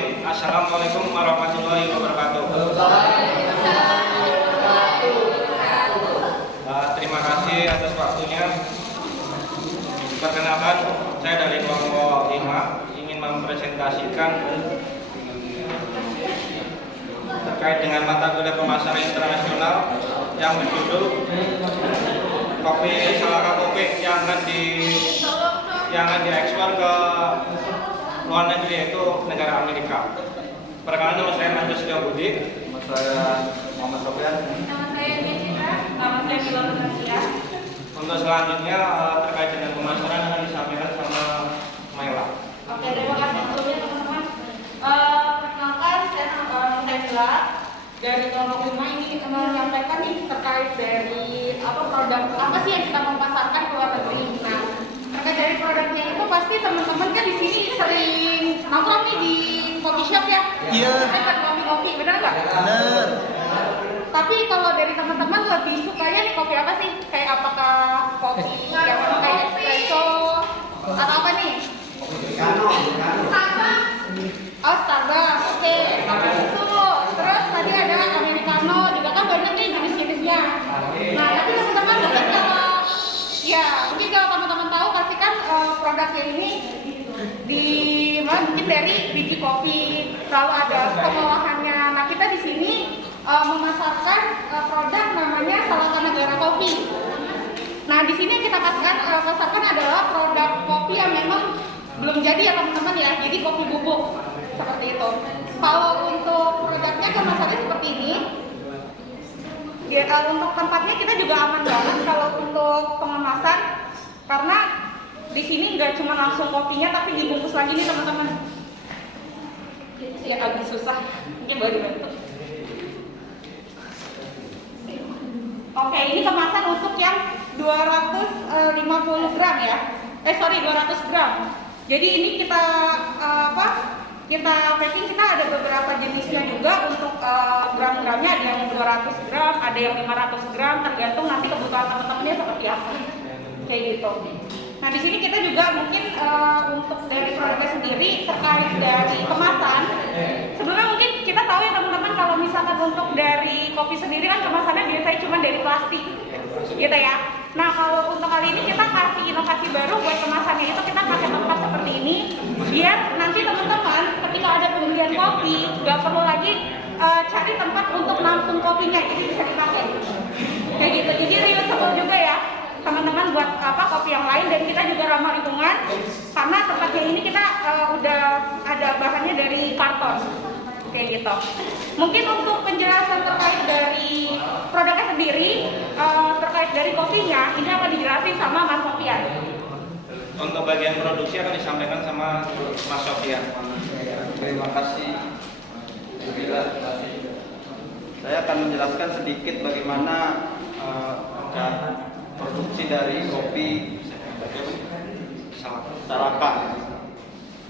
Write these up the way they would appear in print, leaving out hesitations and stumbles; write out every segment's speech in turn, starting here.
Bismillahirrahmanirrahim. Assalamualaikum warahmatullahi wabarakatuh. Terima kasih atas waktunya. Perkenalkan, saya dari kelompok 5 ingin mempresentasikan terkait dengan mata kuliah pemasaran internasional yang berjudul kopi Salaka Kopi yang akan diekspor ke luar negeri, yaitu negara Amerika. Perkenalkan, nama saya Manjus Budi. Nama saya Muhammad Sofian. Nama saya Jessica. Nama saya Bila Natasha. Untuk selanjutnya terkait dengan pemasaran akan disampaikan sama Maila. Oke, terima kasih sebelumnya teman-teman. Perkenalkan, saya Bila dari kelompok 5 ini menyampaikan nih terkait dari produk apa sih yang kita memasarkan ke luar negeri. Nah, terkait dari produknya itu pasti teman-teman kan di sini sering nongkrong nih di coffee shop ya. Iya. Kita kopi-kopi, benar nggak? Benar. Tapi kalau dari teman-teman lebih sukanya nih kopi apa sih? Kayak apakah kopi yang mana kayak espresso atau apa nih? Oh, Starbucks. Oke. Itu. Terus tadi ada americano juga kan banyak nih jenis-jenisnya. Nah, tapi teman-teman mungkin kalau teman-teman tahu pasti kan produknya ini mungkin dari biji kopi, lalu ada pengolahannya. Nah, kita di sini memasarkan produk namanya Salaka Negara Kopi. Nah, di sini yang kita pasarkan adalah produk kopi yang memang belum jadi ya teman-teman ya. Jadi kopi bubuk seperti itu. Kalau untuk produknya kemasannya seperti ini. Untuk tempatnya kita juga aman banget kalau untuk pengemasan, karena di sini nggak cuma langsung kopinya tapi dibungkus lagi nih teman-teman. Ya agak susah, mungkin boleh dibantu. Oke, ini kemasan untuk yang 250 gram ya. 200 gram. Jadi ini kita kita packing, kita ada beberapa jenisnya juga untuk gram-gramnya, ada yang 200 gram, ada yang 500 gram, tergantung nanti kebutuhan teman-temannya seperti apa. Kayak gitu. Nah, di sini kita juga mungkin untuk dari produknya sendiri terkait dari kemasan. Sebelumnya mungkin kita tahu ya teman-teman, kalau misalkan untuk dari kopi sendiri kan kemasannya biasanya cuma dari plastik, gitu ya. Nah, kalau untuk kali ini kita kasih inovasi baru buat kemasannya itu kita pakai tempat seperti ini, biar nanti teman-teman ketika ada pembelian kopi nggak perlu lagi cari tempat untuk nampung kopinya, jadi bisa dipakai. Kayak gitu. Jadi reusable juga ya teman-teman buat kopi yang lain, dan kita juga ramah lingkungan karena tempatnya ini kita udah ada bahannya dari karton. Kayak gitu. Mungkin untuk penjelasan terkait dari produknya sendiri, terkait dari kopinya, ini akan dijelasin sama Mas Sofian. Untuk bagian produksi akan disampaikan sama Mas Sofian. Terima kasih. Saya akan menjelaskan sedikit bagaimana produksi dari kopi Salaka.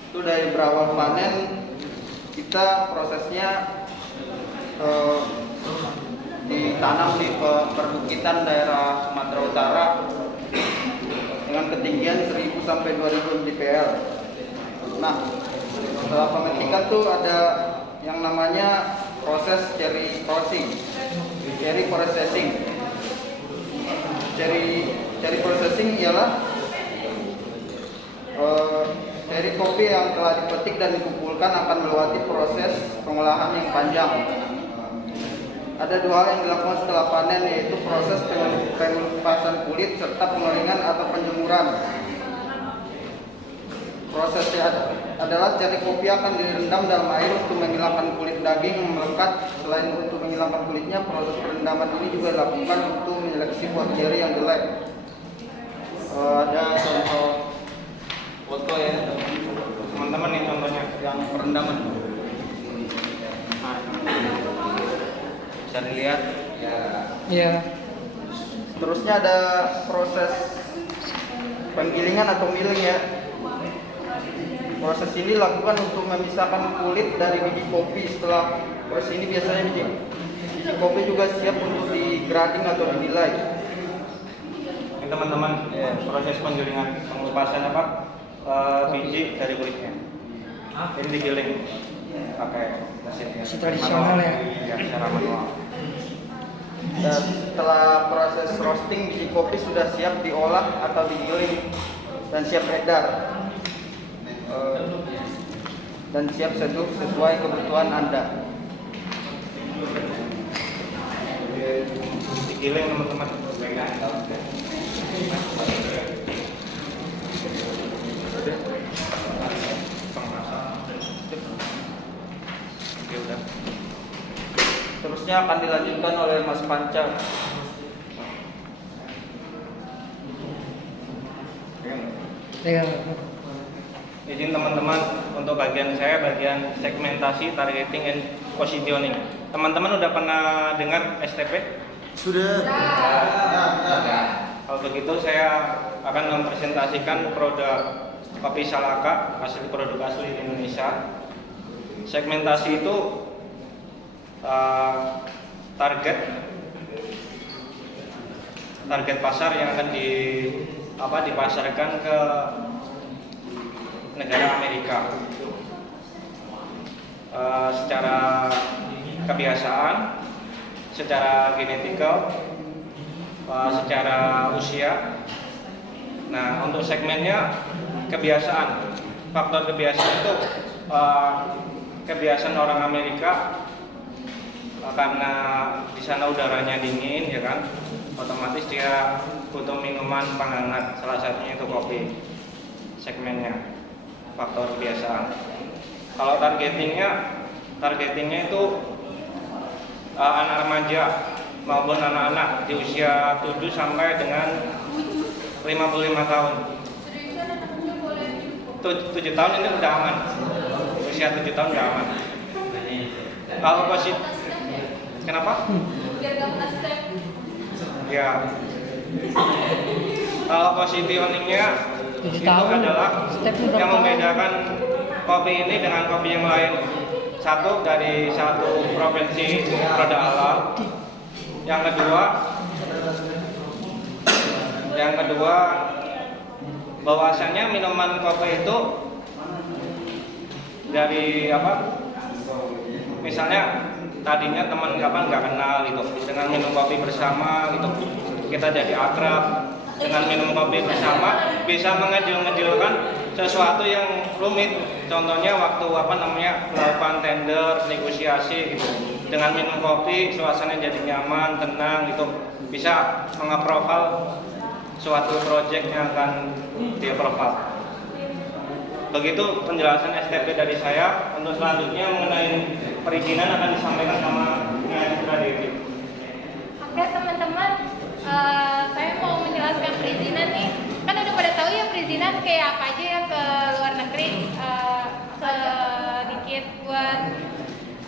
Itu dari berawal panen, kita prosesnya ditanam di perbukitan daerah Sumatera Utara dengan ketinggian 1000 sampai 2000 mdpl. Nah, setelah pemetikan tuh ada yang namanya proses cherry processing. Cherry processing ialah dari kopi yang telah dipetik dan dikumpulkan akan melewati proses pengolahan yang panjang. Ada dua hal yang dilakukan setelah panen, yaitu proses pengelupasan kulit serta pengeringan atau penjemuran. Prosesnya adalah cherry kopi akan direndam dalam air untuk menghilangkan kulit daging yang melekat. Selain untuk menghilangkan kulitnya, proses perendaman ini juga dilakukan untuk menyeleksi buah cherry yang jelek. Ada contoh foto ya Teman-teman nih contohnya yang perendaman. bisa dilihat. Ya. Terusnya ada proses penggilingan atau milling ya. Proses ini dilakukan untuk memisahkan kulit dari biji kopi. Setelah proses ini biasanya biji kopi juga siap untuk digrading atau dinilai. Ini teman-teman, proses penggilingan, pengelupasan biji dari kulitnya. Ini digiling. pakai mesin tradisional ya? Ya, secara manual. Dan setelah proses roasting, biji kopi sudah siap diolah atau digiling dan siap edar. Dan siap seduh sesuai kebutuhan Anda. Digiling teman-teman. Oke, udah. Terusnya akan dilanjutkan oleh Mas Panca. Izin teman-teman, untuk bagian saya bagian segmentasi, targeting, and positioning. Teman-teman udah pernah dengar STP? Sudah. Kalau begitu saya akan mempresentasikan produk kopi Salaka, produk asli Indonesia. Segmentasi itu target pasar yang akan dipasarkan ke negara Amerika. Secara kebiasaan, secara genetikal, secara usia. Nah, untuk segmennya kebiasaan, faktor kebiasaan itu kebiasaan orang Amerika, karena di sana udaranya dingin, ya kan, otomatis dia butuh minuman penghangat, salah satunya itu kopi. Segmennya faktor kebiasaan. Kalau targetingnya itu anak remaja maupun anak-anak di usia 7 sampai dengan 55 tahun. 7 tahun ini udah aman. Usia 7 tahun udah aman. Kalau positif, kenapa? Ya. Kalau positioningnya itu adalah yang membedakan kopi ini dengan kopi yang lain. Satu, dari satu provinsi produk halal. Yang kedua bahwasannya minuman kopi itu dari misalnya tadinya teman nggak kenal gitu, dengan minum kopi bersama gitu kita jadi akrab. Dengan minum kopi bersama bisa mengejilkan sesuatu yang rumit. Contohnya waktu melakukan tender, negosiasi gitu. Dengan minum kopi suasana jadi nyaman, tenang gitu. Bisa mengaproval suatu proyek yang akan di-approve. Begitu penjelasan STP dari saya. Untuk selanjutnya mengenai perizinan akan disampaikan sama Mitra Dewi. Oke teman-teman, saya mau menjelaskan perizinan nih. Kan udah pada tahu ya perizinan kayak apa aja ya ke luar negeri. Sedikit buat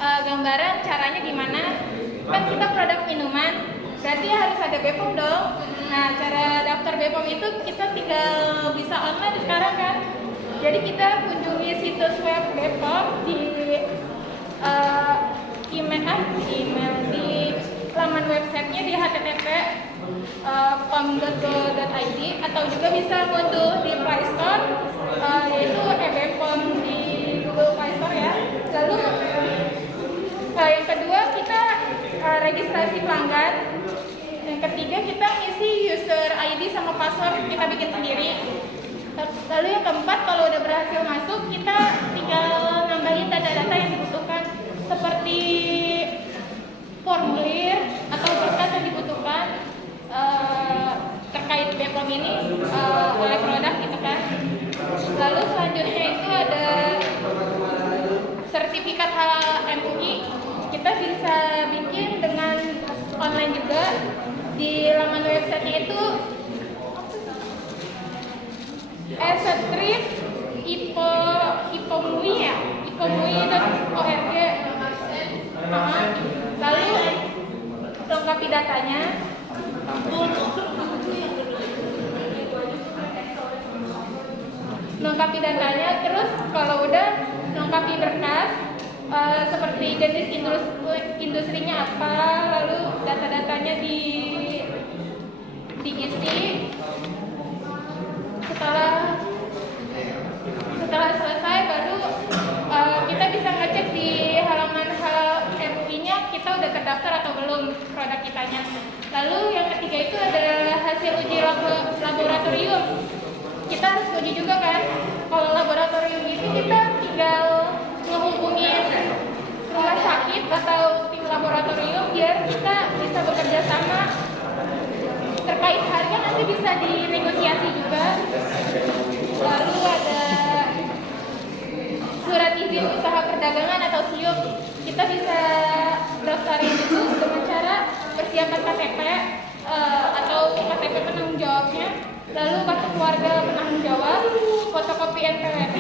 gambaran caranya gimana. Kan kita produk minuman, berarti harus ada BPOM dong. Nah, cara daftar BPOM itu kita tinggal bisa online sekarang kan. Jadi kita kunjungi situs web BPOM di email di laman websitenya di http://pom.go.id atau juga bisa ngunduh di Play Store, yaitu BPOM di Google Play Store ya. Lalu yang kedua kita registrasi pelanggan. Yang ketiga kita ngisi user ID sama password kita bikin sendiri. Lalu yang keempat, kalau udah berhasil masuk kita tinggal nambahin data-data yang dibutuhkan seperti formulir atau berkas yang dibutuhkan terkait BPOM ini oleh produk gitu kan. Lalu selanjutnya itu ada sertifikat HMUI. Kita bisa bikin dengan online juga. Di laman websitenya itu ipomui.org. Lalu lengkapi datanya. Terus kalau udah lengkapi berkas seperti jenis industrinya apa, lalu data-datanya diisi. Setelah selesai baru kita bisa ngecek di terdaftar atau belum produk kitanya. Lalu yang ketiga itu ada hasil uji laboratorium. Kita harus uji juga kan. Kalau laboratorium itu kita tinggal menghubungi rumah sakit atau tim laboratorium biar kita bisa bekerja sama. Terkait harga nanti bisa dinegosiasi juga. Lalu ada surat izin usaha perdagangan atau SIUP. Kita bisa daftarin itu dengan cara persiapan KTP atau KTP penanggung jawabnya, lalu kartu keluarga penanggung jawab, fotokopi NPWP,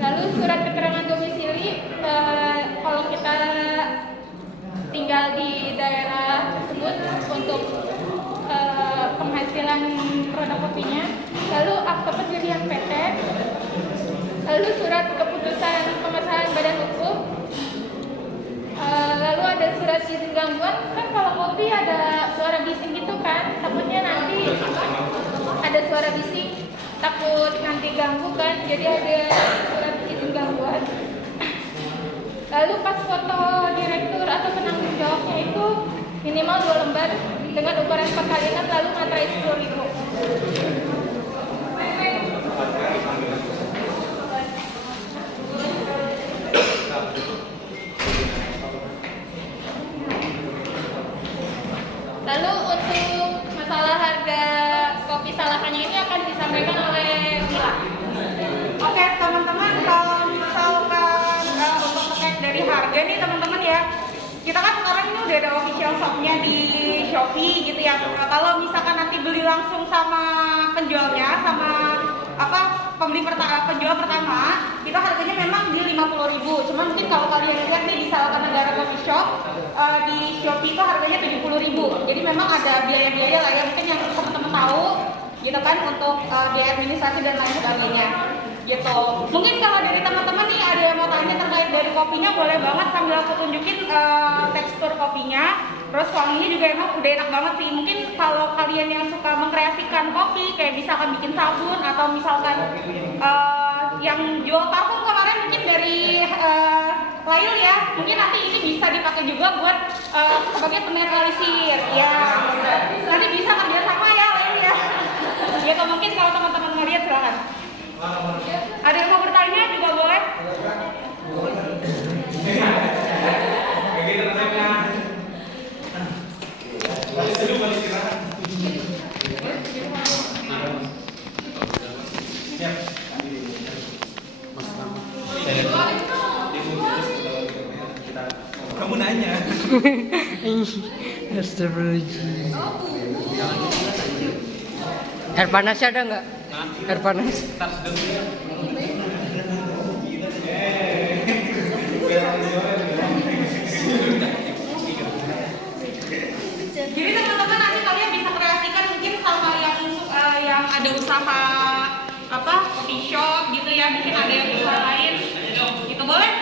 lalu surat keterangan domisili kalau kita tinggal di daerah tersebut untuk penghasilan produk kopinya, lalu akte pendirian PT, lalu surat keputusan pengesahan badan hukum, lalu ada surat izin gangguan. Kan kalau kopi ada suara bising gitu kan, takutnya nanti ada suara bising, takut nanti ganggu kan, jadi ada surat izin gangguan. Lalu pas foto direktur atau penanggung jawabnya itu minimal 2 lembar dengan ukuran 4x6, lalu materai 10.000. Lalu untuk masalah harga kopi salakannya ini akan disampaikan oleh Mila. Oke teman-teman, kalau misalkan untuk terkait dari harga nih teman-teman ya, kita kan sekarang ini udah ada official shopnya di Shopee gitu ya. Kalau misalkan nanti beli langsung sama penjualnya, sama penjual pertama, kita harganya memang di 50.000. Cuman mungkin kalau kalian lihat nih di Salaka Negara Coffee Shop di Shopee itu harganya 70.000. Jadi memang ada biaya-biaya lah ya, mungkin yang teman-teman tahu gitu kan, untuk biaya administrasi dan lain sebagainya gitu. Mungkin kalau dari teman-teman nih ada yang mau tanya terkait dari kopinya, boleh banget sambil aku tunjukin tekstur kopinya. Terus wanginya juga emang udah enak banget sih. Mungkin kalau kalian yang suka mengkreasikan kopi, kayak misalkan bikin sabun atau misalkan yang jual parfum kemarin mungkin dari Lail ya, mungkin nanti ini bisa dipakai juga buat sebagai penetralisir ya. Nanti bisa kerja sama ya Lail ya. Gitu, mungkin kalau teman-teman mau lihat silakan. Ada yang mau bertanya juga boleh. Kamu nanya. Astagfirullahaladzim. Air panas ada nggak? Air panas. Jadi teman-teman nanti kalian bisa kreasikan mungkin sama yang ada usaha coffee shop gitu ya, mungkin ada yang usaha lain gitu, boleh?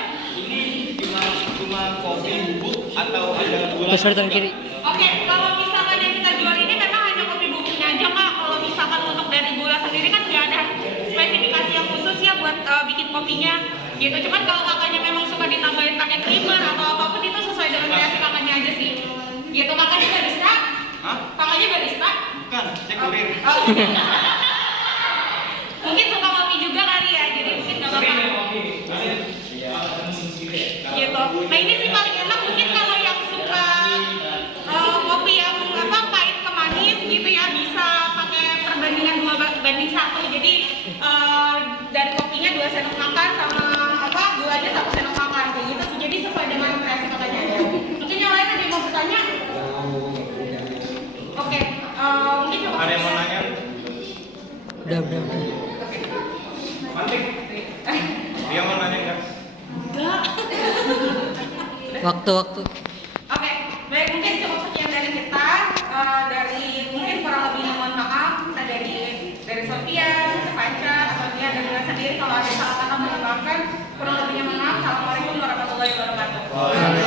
Cuma kopi bubuk atau ada Pas bertangan kiri. Oke, kalau misalkan yang kita jual ini memang hanya kopi bubuknya aja Kak. Kalau misalkan untuk dari gula sendiri kan nggak ada spesifikasi yang khusus ya buat bikin kopinya gitu. Cuman kalau kakaknya memang suka ditambahin pakai creamer atau apapun itu sesuai dengan kreasi kakaknya aja sih. Gitu, kakaknya barista? Hah? Kakaknya barista? Bukan, saya kurir. Oh, mungkin suka kopi juga kali ya, jadi mungkin nggak apa-apa. Gitu. Nah ini sih paling enak mungkin kalau yang suka kopi yang pahit ke manis gitu ya, bisa pakai perbandingan 2:1. Jadi dari kopinya 2 sendok makan sama gulanya 1 sendok makan kayak gitu sih. Jadi sesuai dengan kreasi kakaknya aja. Mungkin yang lain ada yang mau bertanya? Oke, mungkin coba. Ada yang mau nanya? Udah. Mantik. Dia mau nanya nggak? Enggak. Waktu. Oke, baik, mungkin cukup sekian dari kita. Dari mungkin kurang lebihnya mohon maaf, kita dari Sophia, Panca, atau dia dan juga sendiri kalau ada salah kata mohon maafkan. Kurang lebihnya mohon maaf. Assalamualaikum warahmatullahi wabarakatuh.